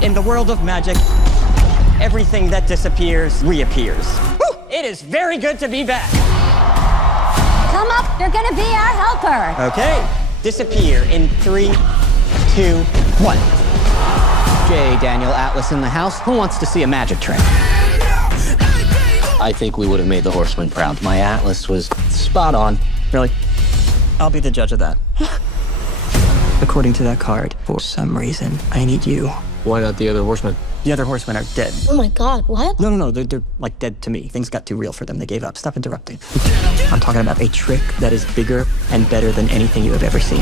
In the world of magic, everything that disappears reappears. Woo! It is very good to be back. Come up, you're gonna be our helper. Okay, disappear in 3, 2, 1. J. Daniel Atlas in the house. Who wants to see a magic trick? I think we would have made the Horseman proud. My Atlas was spot on. Really? I'll be the judge of that. According to that card, for some reason, I need you. Why not the other Horsemen? The other horsemen are dead. Oh my God, what? No, they're like dead to me. Things got too real for them. They gave up. Stop interrupting. I'm talking about a trick that is bigger and better than anything you have ever seen.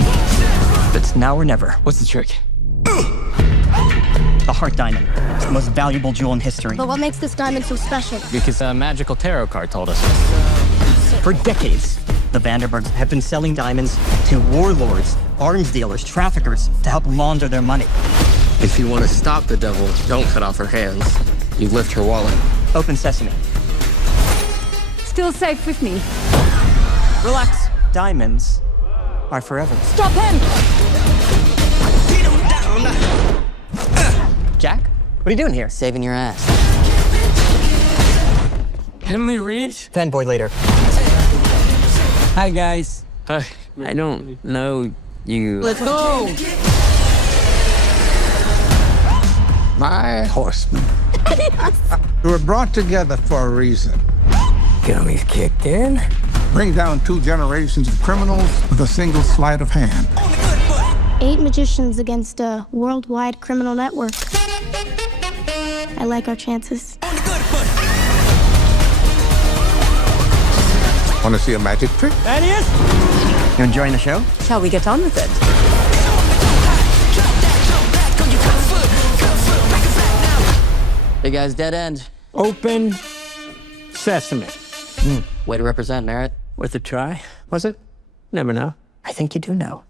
It's now or never. What's the trick? The Heart Diamond. It's the most valuable jewel in history. But what makes this diamond so special? Because a magical tarot card told us. For decades, the Vanderburgs have been selling diamonds to warlords, arms dealers, traffickers to help launder their money. If you want to stop the devil, don't cut off her hands. You lift her wallet. Open sesame. Still safe with me. Relax. Diamonds are forever. Stop him! Jack? What are you doing here? Saving your ass. Emily Reed? Fanboy later. Hi, guys. Hi. I don't know you. Let's go! My horsemen. We were brought together for a reason. Gummy's kicked in. Bring down 2 generations of criminals with a single sleight of hand. 8 magicians against a worldwide criminal network. I like our chances. Want to see a magic trick? Thaddeus? You enjoying the show? Shall we get on with it? Hey, guys, dead end. Open sesame. Way to represent, Merritt. Worth a try, was it? Never know. I think you do know.